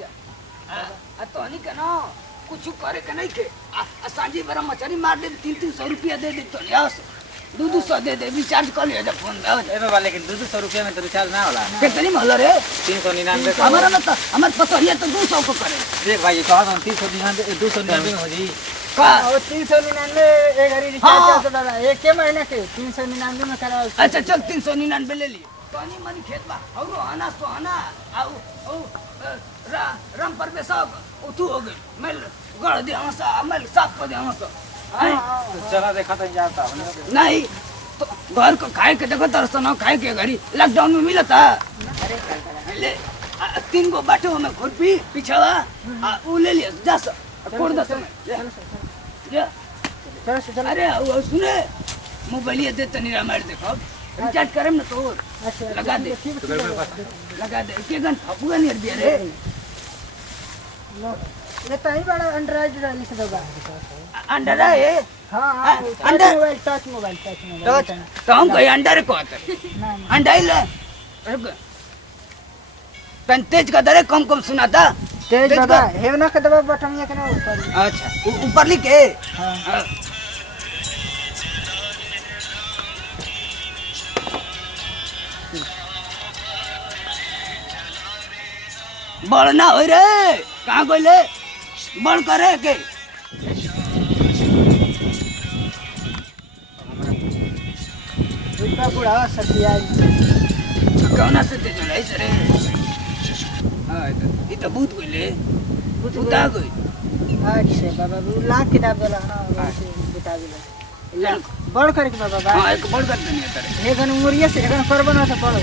जा तो नहीं के ना कुछ करे के नहीं के सांझी बरा मछली मार दे 300 रुपया दे दे तो यस 200 दे दे रिचार्ज कर लिया जब फोन ए बाबा लेकिन 200 रुपया में तो रिचार्ज ना होला कितनी महल रे 399 हमारा ना तो हमार पता है तो 200 को करे देख भाई कहा 399 299 में हो जी का 399 एक घड़ी रिचार्ज कर दादा एक के महीने के 399 में करा अच्छा चल 399 ले लिए पानी मनी खेत बा और आना तो आना आओ राम परवेश तू हो गई मैं गड़ दे हमसा मैं साफ कर दे हमसा चला देखा तो जाता नहीं तो घर को खाए के देखो तरस ना खाए के घड़ी लॉकडाउन में मिला था ले 3 गो बाटो में खुरपी पिछवा वो ले लिया जा कोड़ दस में जा चलो अरे वो सुने मोबाइल ये दे तनी रामायण देखो रिचार्ज करम ना तो लगा दे के गन फपुआ नहीं दिया रे ये तो ही बड़ा एंड्रॉइड डाली से दबा अंडर है हां अंडर टच मोबाइल तो हम कोई अंडर को आते अंडा ले तन तेज का दरे कम कम सुना था तेज दबा है ना के दबा बटन ये के ना ऊपर अच्छा ऊपर लिखे हां बड़ ना हो रे कहाँ गइले बड़ करे के उसका बुढ़ा सतिया कौना से ते चढ़ाई रे हां ई तो भूत गइले भूत आ गई अच्छा बाबा लाख किताब वाला ना वैसे किताब वाला बड़ करे के बाबा हां एक बड़ कर नहीं तेरे एखन उमरिया से एखन करबो ना तो बड़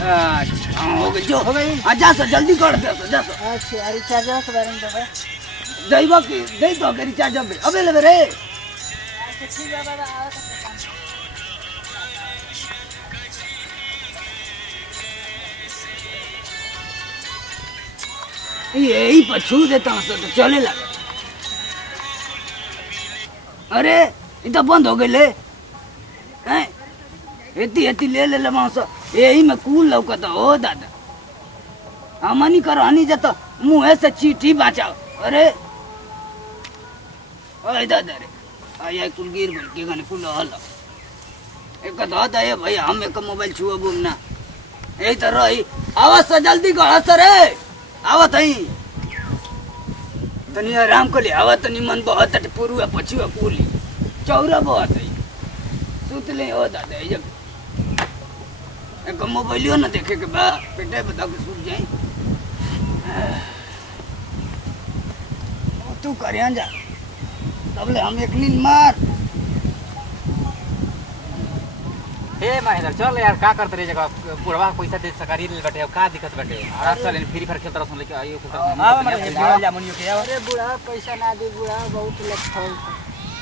अच्छा हो गई जो हो गई आ जा जल्दी कर दे जा अच्छा रिचार्ज के बारे में बाबा दैवा की दे तो के रिचार्ज अबे ले रे अच्छा ठीक है बाबा आओ यही पर छू देता हूँ तो चले लगा अरे ये तो बंद हो गए ले हैं एती एती ले ले ले मांस यही में कूल लौकता हो दादा हमनी करो हनी जाता मुँह से चीठी बचाओ अरे ओए दादा रे आया कुल गिर गल के गने कुल हल एक दादा ये भाई हम एक मोबाइल छुआ बुमना यही तो रही आवाज से जल्दी गढ़ रे आवत है तनी आराम को ले आवत तनी मन बहुत अट पुरुआ पछुआ कुली चौरा बहुत है सुत ले हो दादा जब एक मोबाइलियो ना देखे के बा बेटे बता के सुत जाए तू करे जा तबले हम एक नींद मार हे महेंद्र चल यार का करते रे जगह बुढ़वा पैसा दे सरकारी ले बैठे का दिक्कत बैठे आराम चल फ्री फायर खेलता रह लेके आइयो हां मतलब जा मुनियो के अरे बुढ़ा पैसा ना दे बुढ़ा बहुत लखल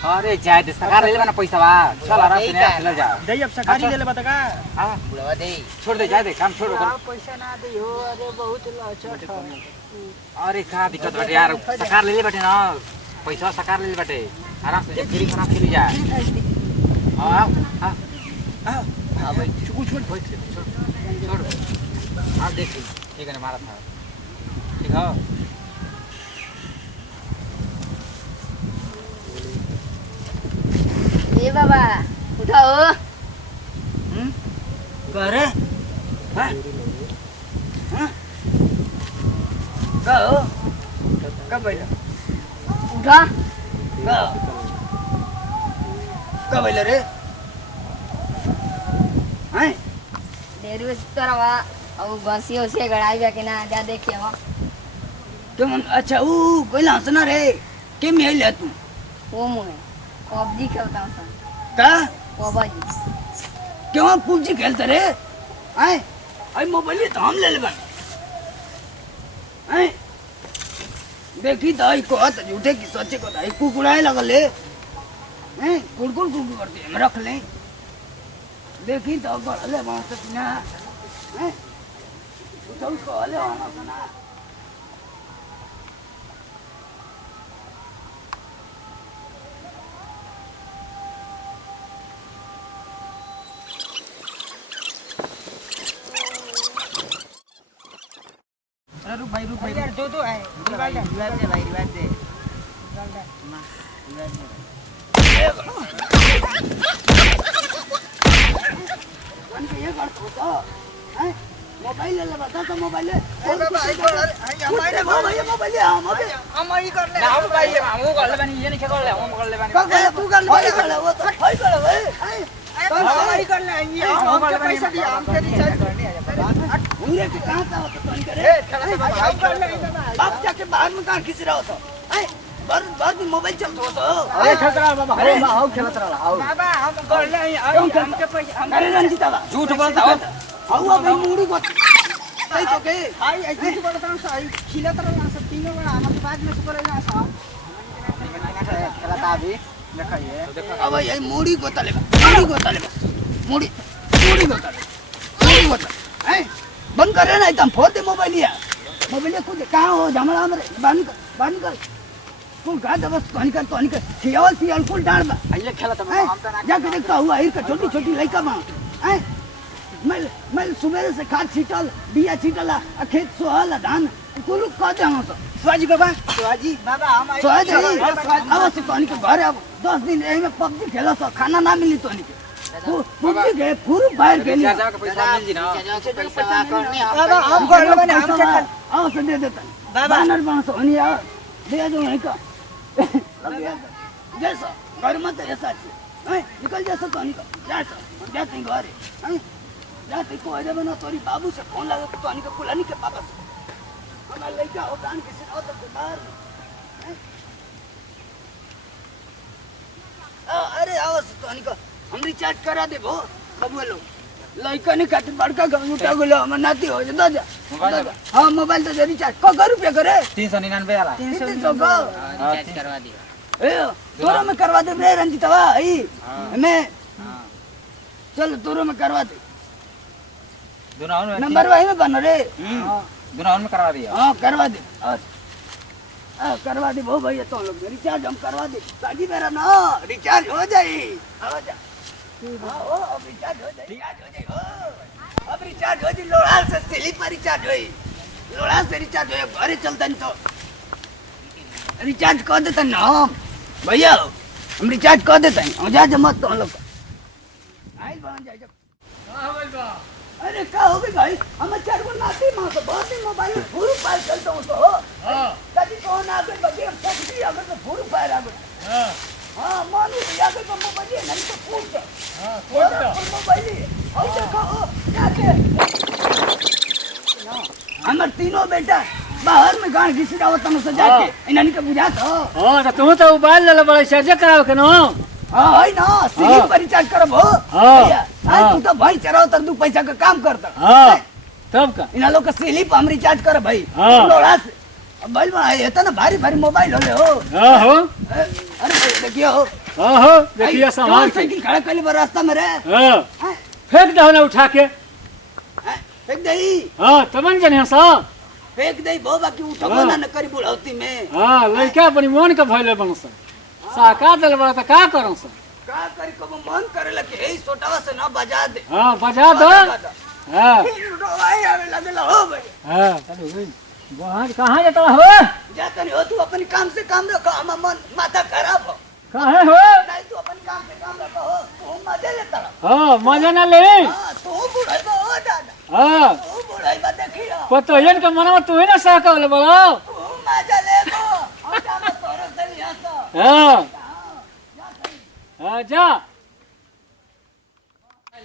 अरे जाए दे सरकार ले लेना पैसा बा चल आराम से ले जा दे अब सरकारी ले ले बता का हां बुढ़वा दे छोड़ दे जाए दे काम छोड़ पैसा ना दे हो अरे बहुत लचट अरे का दिक्कत बैठे यार सरकार ले ले बैठे ना पैसा सरकार ले ले बैठे आराम से फ्री फायर खेली जा हां हां हाँ भाई छोड़ आप देखिए ठीक है मारा था ठीक है ए बाबा उठाओ करे हां कहो कब बैठा उठा कब बैठा रे हैं देर तरवा और बंसियों से गड़ाई बा के ना जा देखिए हम तुम अच्छा वो कोई हंसना रे के में ले तू वो मुंह पबजी खेलता हूं सन का पबजी क्यों पबजी खेलते रे हैं आई मोबाइल तो हम ले लेबन हैं देखी दाई को हाथ झूठे की सोचे को दाई कुकुड़ाए लगल ले हैं कुड़कुड़ कुड़कुड़ करते हम रख ले देखी तो गड़ले वहां से ना हैं तो उसको हले वहां से ना भाई रुक भाई यार दो है रिवाज दे भाई रिवाज दे ना रिवाज दे ये करतो तो हैं मोबाइल ले बता तो मोबाइल ले भाई कर हमारे मोबाइल हम हम ही कर ले ना हम भाई हम कर ले बनी ये नहीं कर ले हम कर ले बनी तू कर ले वो तो भाई कर ले हम ही कर ले हम पैसा दिया हम के रिचार्ज उंगली के कहां था तो कौन करे भाई कर ले बाप जाके बाहर में कहां खिस रहा हो तो हैं बार दिन मोबाइल चलतो हो तो अरे खतरा बाबा हाउ खेलत रहा हाउ बाबा हम कर ले हम के पैसा हम अरे रंजीता बा झूठ बोलता हो हाउ भाई मुड़ी को सही तो के भाई ऐसे तो बोलता हूं सही खिलत रहा सब तीनों बड़ा हम बाद में सुपर ना सब खेलता अभी देखिए अब ये मुड़ी को तले मुड़ी को तले हैं बंद करे ना एकदम फोते मोबाइल खुद कहां हो झमला हमरे बंद कर तू का दबस कहानी कर सियाल फुल डाल बा ये खेलत हम तो ना जाके देखता हुआ हिर का छोटी लइका बा हैं मैं सुबह से खाद छीटल बिया छीटल आ खेत सोहल धान कुल का दे हम तो स्वाजी बाबा बाबा हम स्वाजी अवश्य कहानी के घर अब 10 दिन एही में पबजी खेला तो खाना ना मिली तो नहीं पबजी के पूरा बाहर के लिए चाचा का पैसा मिल जी ना पैसा करने बाबा हम कर ले बने हम के अवश्य दे देता बाबा नर बांस होनी आ दे दो है का जैसा घर में तो ऐसा है निकल जैसा तो निकल जैसा जाते हैं घर हैं जाते को अरे बना तोरी बाबू से फोन लगा तो अनिका पुलानी के पापा से हमारा लड़का हो कान किसी और तो बाहर अरे आवाज तो अनिका हम रिचार्ज करा दे भो बबुआ लोग लड़का ने खातिर बड़का घर उठा गेलो हम नाती हो जा हां मोबाइल तो रिचार्ज को रुपया करे 399 वाला 300 को रिचार्ज करवा दिया ए तोरा में करवा दे रे रंजीतवा ई मैं चल तोरा में करवा दे दोनों में नंबर वही में बन रे दोनों में करवा दिया हां करवा दे करवा दे वो भैया तो लोग रिचार्ज हम करवा दे साजी मेरा ना रिचार्ज हो जाई आवा जा हां ओ अब रिचार्ज हो जाई अब रिचार्ज हो जाई लोड़ा से स्लीप पर रिचार्ज होई लोड़ा से रिचार्ज होई घरे चलता नहीं तो रिचार्ज कर देता ना भैया हम रिचार्ज कर देते हैं जा मत तो लोग आइल बन जाए जब हां बोल बा अरे का हो गई भाई हम चार को नाती मां तो बहुत ही मोबाइल में फुल फाइल चलता हूं तो हां कभी कौन आ गए बगे फटी अगर तो फुल फाइल आ गए हां मानू या के मोबाइल नहीं तो पूछ हां कौन मोबाइल और देखो जाके हमर तीनों बेटा बाहर में गांव घिस जावत न से जाके इनन के बुझात हो हां तो तू तो मोबाइल ले बड़ा चार्ज कराव के न हां है ना सिम पर रिचार्ज करब हो भैया तू तो भाई चराव तर दू पैसा का काम करता हां तब का इन लोग का स्लिप हम रिचार्ज कर भाई हाँ। लोड़ा से अब भाई बना ये तो ना भारी मोबाइल होले हो हां हो अरे भाई देखियो हां हो देखिए संभाल के साइकिल खड़ा कर ले रास्ता में रे हां फेंक दो ना उठा के फेंक दई हां तमन जने सा फेंक दई बो बाकी उठबो ना न करी बुढ़ौती में हां लड़का अपनी मन के भइले बनस साका दल बड़ा त का करन स का करी कब मन करे लगे ए सोटावा से ना बजा दे हां बजा दो हां रोवाई आवे लगल हो भाई हां चलो गई वहां कहां जाता हो जाता नहीं हो तू अपन काम से काम रखो हम मन माथा खराब हो कहां हो नहीं तू अपन काम से काम रखो हो तू मजे लेता हां मजा ना ले हां तू बुढ़ाई हो दादा हां तू बुढ़ाई बा देखियो पतोयन के मनवा तू ना साका ले बड़ा तू मजा ले गो हम जाम तोर से लिया तो हां हां जा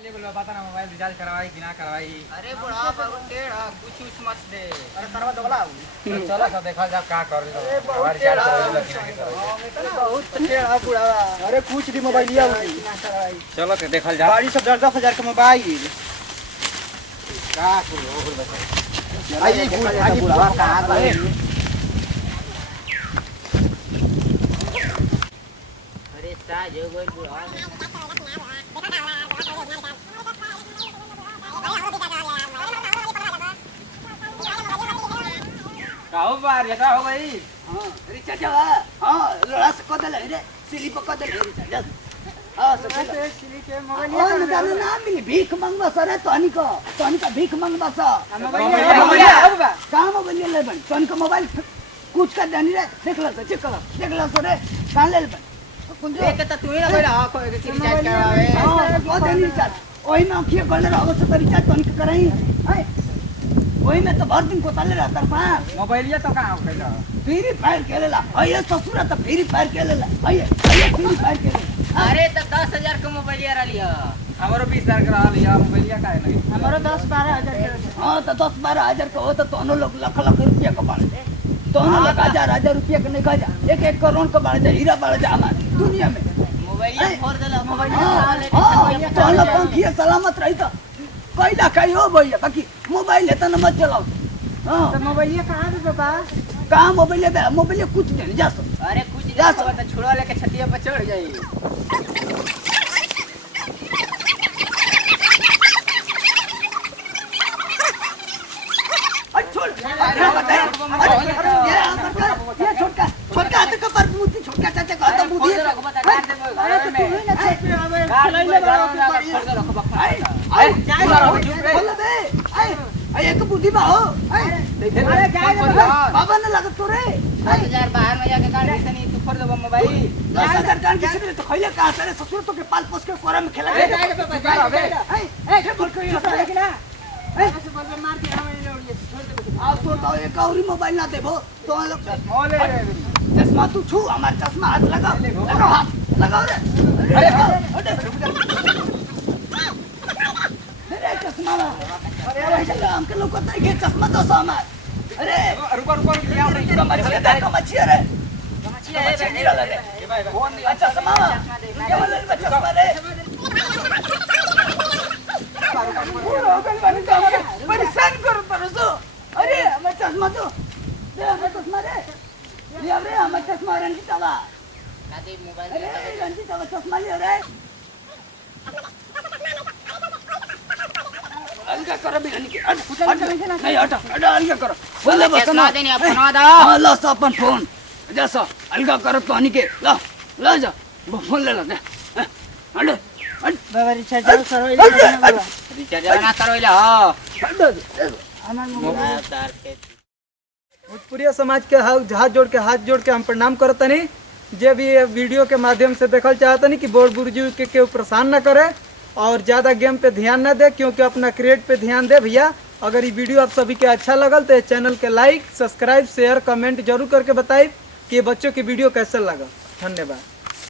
ले बोलो बता ना मोबाइल रिचार्ज करवाई कि ना करवाई अरे बुढ़ा बाबू टेढ़ा कुछ मत दे अरे करवा दो बोला चलो सब देखा जा का कर लो रिचार्ज करवा बहुत टेढ़ा बुढ़ा अरे कुछ भी मोबाइल लिया चलो के देखल जा गाड़ी सब 10,000 का मोबाइल का करो और बता आइए बुढ़ा कहां है अरे साज हो गई बुढ़ा काहो बार जटा हो गई हां रिचार्ज हां लोड़ा से को दे रे स्लिप को दे रिचार्ज हाँ सच्ची और जाने ना मिली भीख मंगवा सर तोनी का भीख मंगवा सा काम बनिए ले बन तोनी का मोबाइल कुछ का जानी रे देख लो तो चेक रे कान ले बन कुंजो देख त तू ही ना बोला हां कोई के रिचार्ज करावे हां बहुत जानी रिचार्ज ओही में आंखिए गले रहो से रिचार्ज तोनी का कराई है ओही में तो भर दिन को ताले रहता पा मोबाइलिया तो कहाँ हो फ्री फायर खेलेला अये ससुर त फ्री फायर खेलेला अये फ्री फायर खेलेला अरे त 10,000 के मोबाइल यार लिया हमारो 20,000 करा लिया मोबाइलिया का है नहीं हमरो 10-12 हजार के हाँ तो 10-12 हजार का हो तो दोनों लोग लाख रुपया कमाए दोनों लोग हजार रुपया का नहीं खा 1-1 करोड़ का बढ़ जाए हीरा बढ़ जाए हमारे दुनिया में मोबाइल फोड़ देला मोबाइल दोनों पंखी सलामत रही तो कोई ना कहीं हो भैया बाकी मोबाइल है तो न मत चलाओ हाँ तो मोबाइल कहां दे बाबा कहाँ मोबाइल कुछ नहीं जा सो अरे कुछ जा तो छुड़वा लेके छतिया पर चढ़ जाई ये छोटका हाथ का पर मुट्ठी छोटका चाचा का हाथ मुट्ठी अरे तो तू ही ना एक बुद्धि बा हो बाबा ने लागत तो रे 10,000 बाहर में जाके काट के नहीं तू फोड़ दे मोबाइल 10,000 कान किसी तो खइले का तेरे ससुर तो के पाल पोस के कोरा में खेला के ए बोल के ये कि ना आप तो एक और मोबाइल ना देबो तो लोग चश्मा तू छू हमारे चश्मा हाथ लगाओ हाथ लगाओ रे अरे चश्मा अरे हमके लोग कहते हैं कि चश्मा तो हमार अरे रुको क्या हो रही है कमची रे नहीं वाला रे चश्मा क्या वाला रे चश्मा रे परेशान करो परसो अरे हमारे चश्मा तो दे हमारे चश्मा रे लिया रे हमारे चश्मा रंजीत आवा दादी मोबाइल अरे रंजीत आवा चश्मा लिया रे अलगा करो भी नहीं हटा अलगा करो बोले बस ना देनी अब फोनवा दो हां ला सा अपन फोन जैसा अलगा करो तो हनी के ला जा फोन ले ला दे हट बाबा रिचार्ज करो रिचार्ज ना करो इला हां हमार मोबाइल भोजपुरिया समाज के हाथ जोड़ के हम प्रणाम करतनी जे भी ये वीडियो के माध्यम से देखल चाहतनी कि बड़ बुजुर्ग के केहू परेशान न करे और ज़्यादा गेम पे ध्यान न दे क्योंकि अपना क्रिएट पे ध्यान दे भैया। अगर ये वीडियो आप सभी के अच्छा लगल तो चैनल के लाइक सब्सक्राइब शेयर कमेंट जरूर करके बताइए कि बच्चों की वीडियो कैसे लगा। धन्यवाद।